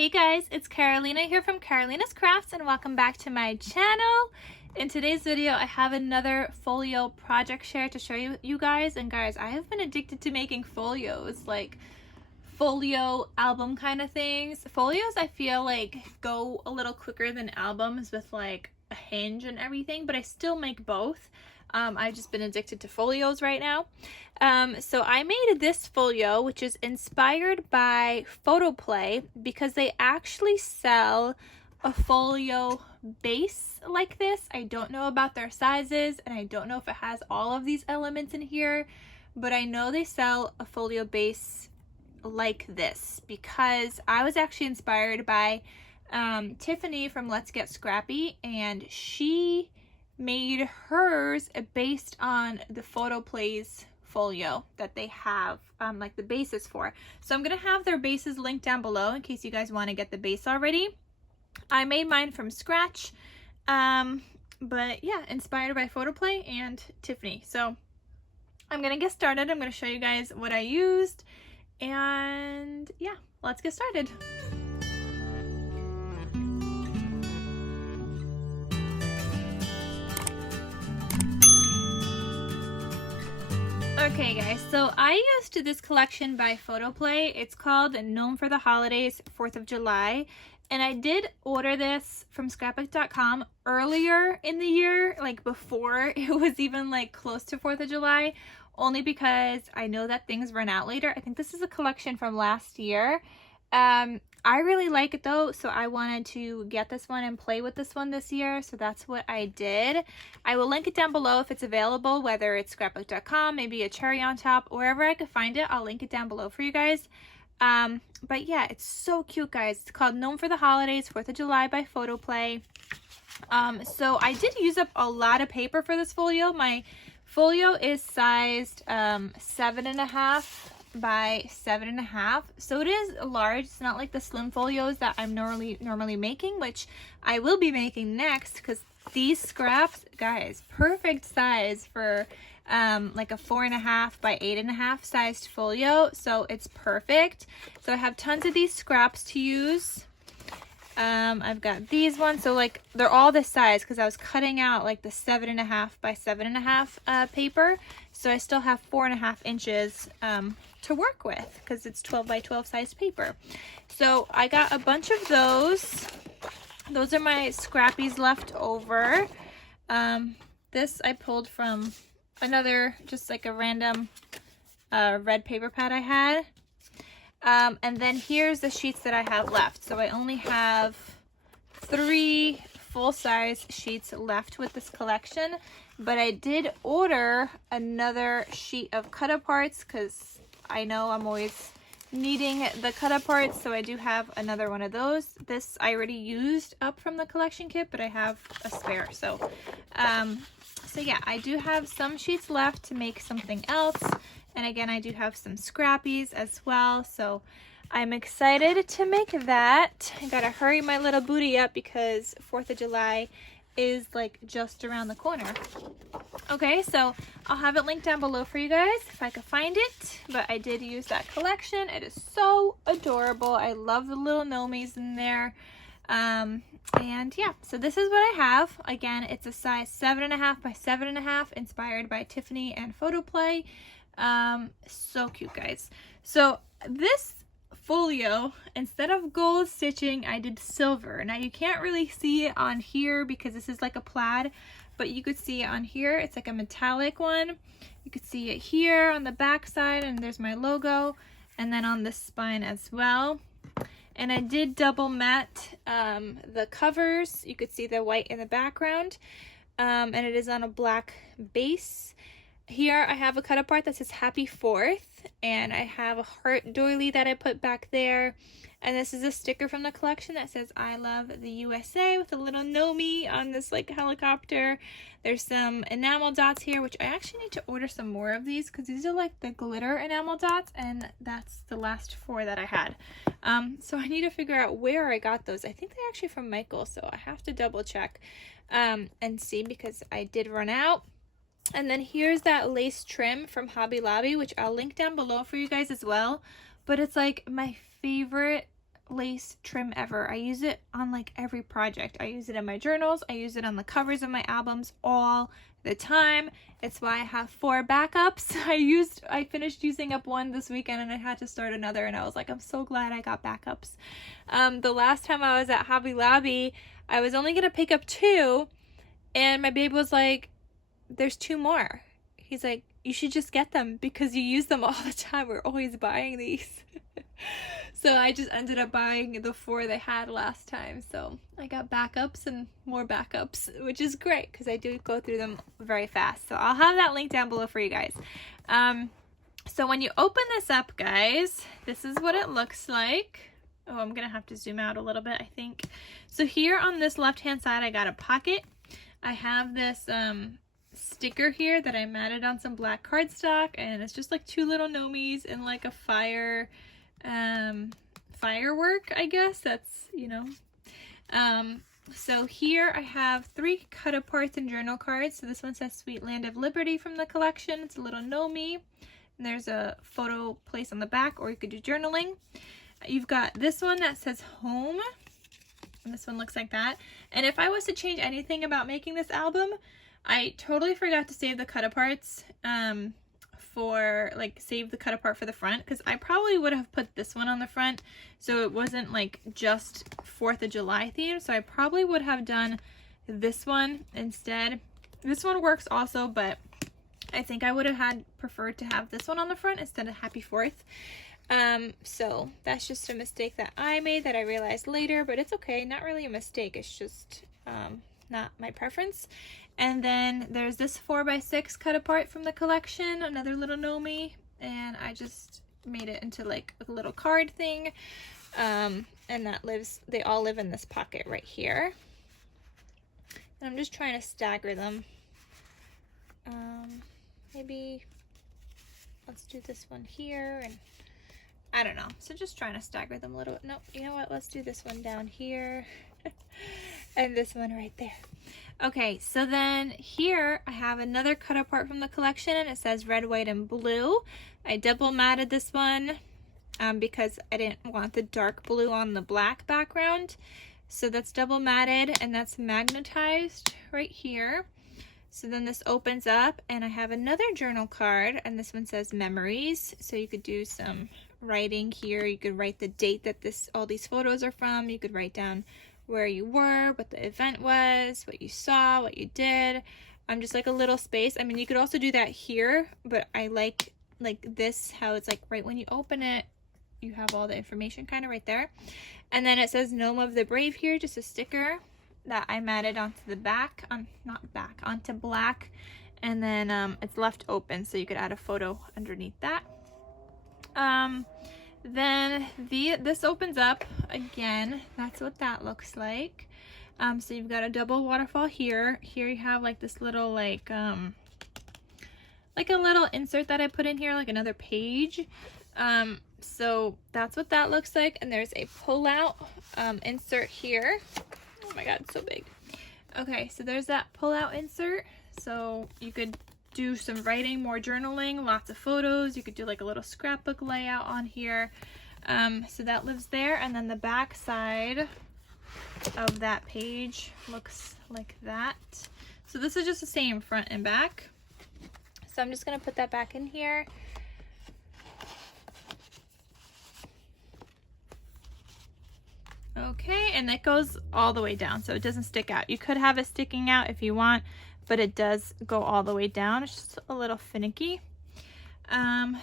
Hey guys, it's Carolina here from KarolinasKrafts and welcome back to my channel. In today's video, I have another folio project share to show you guys. And guys, I have been addicted to making folios, like folio album kind of things. Folios I feel like go a little quicker than albums with like a hinge and everything, but I still make both. I've just been addicted to folios right now. So I made this folio, which is inspired by Photoplay, because they actually sell a folio base like this. I don't know about their sizes, and I don't know if it has all of these elements in here, but I know they sell a folio base like this because I was actually inspired by Tiffany from Let's Get Scrappy, and she made hers based on the Photoplays folio that they have like the bases for. So I'm gonna have their bases linked down below in case you guys want to get the base already. I made mine from scratch, but yeah, inspired by Photoplay and Tiffany. So I'm gonna get started. I'm gonna show you guys what I used, and yeah, let's get started. Okay guys, so I used this collection by Photoplay. It's called Gnome for the Holidays 4th of July. And I did order this from scrapbook.com earlier in the year, like before it was even like close to 4th of July, only because I know that things run out later. I think this is a collection from last year. I really like it though, so I wanted to get this one and play with this one this year, so that's what I did. I will link it down below if it's available, whether it's scrapbook.com, maybe a cherry on top, wherever I could find it, I'll link it down below for you guys. But yeah, it's so cute, guys. It's called Gnome for the Holidays 4th of July by Photoplay. So I did use up a lot of paper for this folio. My folio is sized 7.5 by 7.5, so it is large. It's not like the slim folios that I'm normally making, which I will be making next, because these scraps, guys, perfect size for like a 4.5 by 8.5 sized folio, so it's perfect. So I have tons of these scraps to use. I've got these ones, so like they're all this size because I was cutting out like the 7.5 by 7.5 paper, so I still have 4.5 inches to work with because it's 12 by 12 size paper. So I got a bunch of those. Those are my scrappies left over. This I pulled from another, just like a random red paper pad I had. And then here's the sheets that I have left. So I only have 3 full-size sheets left with this collection, but I did order another sheet of cut-aparts because I know I'm always needing the cut-aparts, so I do have another one of those. This I already used up from the collection kit, but I have a spare. So yeah, I do have some sheets left to make something else. And again, I do have some scrappies as well, so I'm excited to make that. I gotta hurry my little booty up because 4th of July is like just around the corner. Okay, so I'll have it linked down below for you guys if I could find it, but I did use that collection. It is so adorable. I love the little gnomies in there. And yeah, so this is what I have. Again, it's a size 7.5 by 7.5, inspired by Tiffany and Photoplay. So cute, guys. So this folio, instead of gold stitching, I did silver. Now you can't really see it on here because this is like a plaid, but you could see it on here. It's like a metallic one. You could see it here on the back side, and there's my logo, and then on the spine as well. And I did double matte the covers. You could see the white in the background, and it is on a black base. Here I have a cut apart that says Happy 4th, and I have a heart doily that I put back there. And this is a sticker from the collection that says I love the USA with a little gnome on this like helicopter. There's some enamel dots here, which I actually need to order some more of these because these are like the glitter enamel dots, and that's the last 4 that I had. So I need to figure out where I got those. I think they're actually from Michael, so I have to double check and see because I did run out. And then here's that lace trim from Hobby Lobby, which I'll link down below for you guys as well. But it's like my favorite lace trim ever. I use it on like every project. I use it in my journals. I use it on the covers of my albums all the time. It's why I have 4 backups. I finished using up one this weekend and I had to start another, and I was like, I'm so glad I got backups. The last time I was at Hobby Lobby, I was only gonna pick up 2, and my babe was like, there's 2 more. He's like, you should just get them because you use them all the time. We're always buying these. So I just ended up buying the 4 they had last time. So I got backups and more backups, which is great because I do go through them very fast. So I'll have that link down below for you guys. So when you open this up, guys, this is what it looks like. Oh, I'm going to have to zoom out a little bit, I think. So here on this left-hand side, I got a pocket. I have this sticker here that I matted on some black cardstock, and it's just like 2 little gnomies and like a firework, I guess. That's, you know. So here I have 3 cut aparts and journal cards. So this one says Sweet Land of Liberty from the collection. It's a little gnomey. And there's a photo place on the back, or you could do journaling. You've got this one that says home, and this one looks like that. And if I was to change anything about making this album, I totally forgot to save the cut aparts, save the cut apart for the front, because I probably would have put this one on the front so it wasn't like just 4th of July theme. So I probably would have done this one instead. This one works also, but I think I would have preferred to have this one on the front instead of Happy 4th. So that's just a mistake that I made that I realized later, but it's okay. Not really a mistake. It's just not my preference. And then there's this 4x6 cut apart from the collection, another little gnomey, and I just made it into like a little card thing. And they all live in this pocket right here. And I'm just trying to stagger them. Maybe let's do this one here, and I don't know. So just trying to stagger them a little. No, you know what? Let's do this one down here and this one right there. Okay, so then here I have another cut apart from the collection, and it says red, white, and blue. I double matted this one because I didn't want the dark blue on the black background. So that's double matted, and that's magnetized right here. So then this opens up, and I have another journal card, and this one says memories. So you could do some writing here. You could write the date that all these photos are from. You could write down where you were, what the event was, what you saw, what you did. Just like a little space. I mean, you could also do that here, but I like this, how it's like right when you open it, you have all the information kind of right there. And then it says Gnome of the Brave here, just a sticker that I matted onto the back, onto black, and then it's left open so you could add a photo underneath that. Then this opens up again. That's what that looks like. So you've got a double waterfall here. Here you have like this little like a little insert that I put in here, like another page. So that's what that looks like. And there's a pull-out insert here. Oh my god, it's so big. Okay, so there's that pull-out insert. So you could do some writing, more journaling, lots of photos. You could do like a little scrapbook layout on here. So that lives there. And then the back side of that page looks like that. So this is just the same front and back. So I'm just going to put that back in here. Okay, and that goes all the way down, so it doesn't stick out. You could have it sticking out if you want, but it does go all the way down. It's just a little finicky.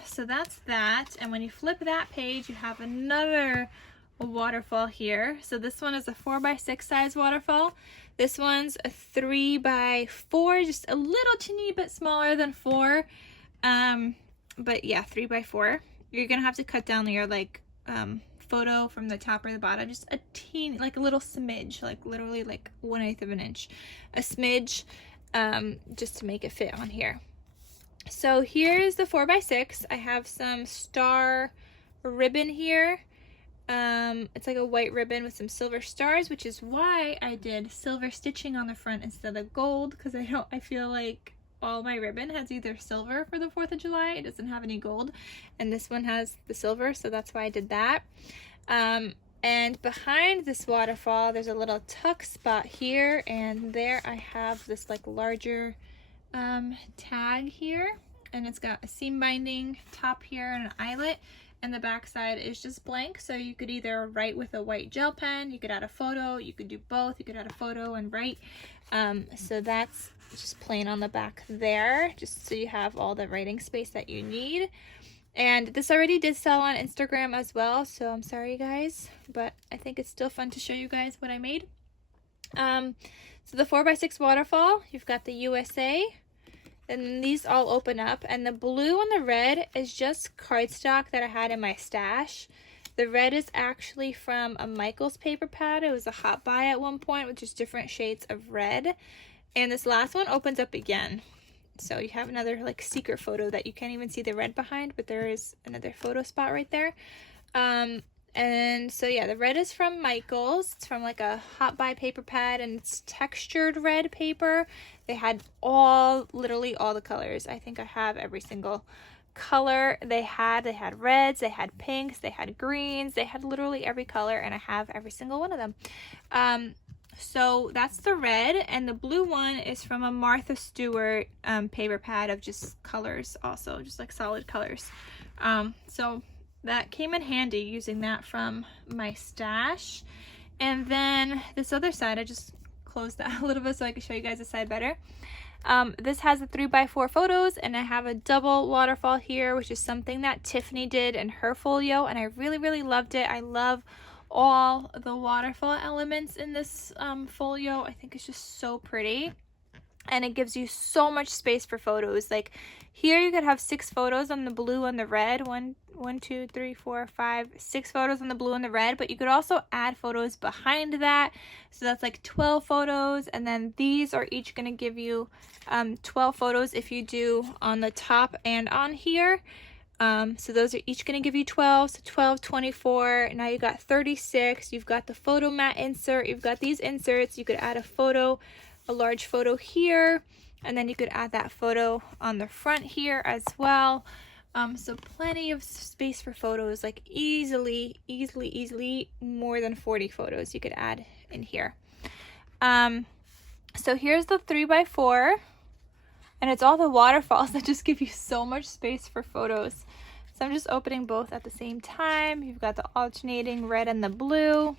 So that's that. And when you flip that page, you have another waterfall here. So this one is a 4x6 size waterfall. This one's a 3x4, just a little teeny bit smaller than 4. But yeah, 3x4. You're gonna have to cut down your photo from the top or the bottom, just a teeny, like a little smidge, like literally like 1/8 of an inch, a smidge, just to make it fit on here. So here's the 4x6. I have some star ribbon here. It's like a white ribbon with some silver stars, which is why I did silver stitching on the front instead of gold, because I feel like all my ribbon has either silver for the 4th of July. It doesn't have any gold, and this one has the silver, so that's why I did that. And behind this waterfall, there's a little tuck spot here, and there I have this like larger tag here, and it's got a seam binding top here and an eyelet, and the back side is just blank, so you could either write with a white gel pen, you could add a photo, you could do both, you could add a photo and write. So that's just plain on the back there, just so you have all the writing space that you need. And this already did sell on Instagram as well, so I'm sorry guys, but I think it's still fun to show you guys what I made. So the 4x6 waterfall, you've got the USA, and these all open up, and the blue and the red is just cardstock that I had in my stash. The red is actually from a Michaels paper pad. It was a hot buy at one point with just different shades of red. And this last one opens up again. So you have another like secret photo that you can't even see the red behind, but there is another photo spot right there. And so yeah, the red is from Michaels. It's from like a hot buy paper pad, and it's textured red paper. They had literally all the colors. I think I have every single color they had reds, they had pinks, they had greens, they had literally every color, and I have every single one of them. So that's the red, and the blue one is from a Martha Stewart paper pad of just colors, also just like solid colors. So that came in handy using that from my stash. And then this other side, I just closed that a little bit so I can show you guys the side better. This has the 3x4 photos, and I have a double waterfall here, which is something that Tiffany did in her folio, and I really loved it. I love all the waterfall elements in this folio. I think it's just so pretty, and it gives you so much space for photos. Like here you could have 6 photos on the blue and the red. 6 photos on the blue and the red, but you could also add photos behind that, so that's like 12 photos. And then these are each going to give you 12 photos if you do on the top and on here. So those are each going to give you 12, so 12, 24. Now you got 36. You've got the photo mat insert, you've got these inserts. You could add a photo, a large photo here, and then you could add that photo on the front here as well. So plenty of space for photos, like easily more than 40 photos you could add in here. So here's the 3x4, and it's all the waterfalls that just give you so much space for photos. So I'm just opening both at the same time. You've got the alternating red and the blue.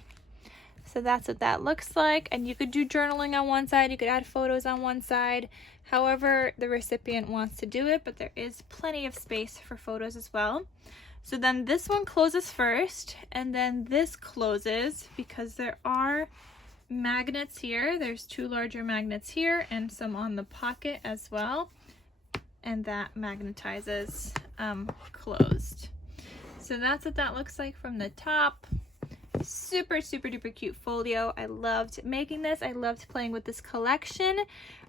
So that's what that looks like. And you could do journaling on one side, you could add photos on one side, however the recipient wants to do it, but there is plenty of space for photos as well. So then this one closes first, and then this closes because there are magnets here. There's 2 larger magnets here and some on the pocket as well, and that magnetizes closed. So that's what that looks like from the top. Super duper cute folio. I loved making this. I loved playing with this collection.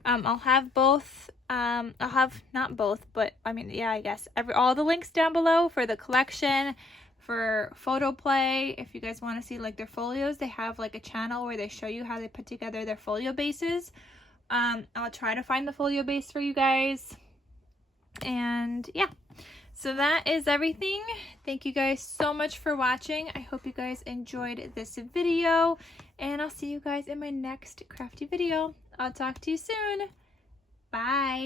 I'll have both, I'll have not both, but I mean, yeah, I guess all the links down below for the collection, for Photoplay. If you guys want to see like their folios, they have like a channel where they show you how they put together their folio bases. I'll try to find the folio base for you guys. And yeah, so that is everything. Thank you guys so much for watching. I hope you guys enjoyed this video, and I'll see you guys in my next crafty video. I'll talk to you soon. Bye.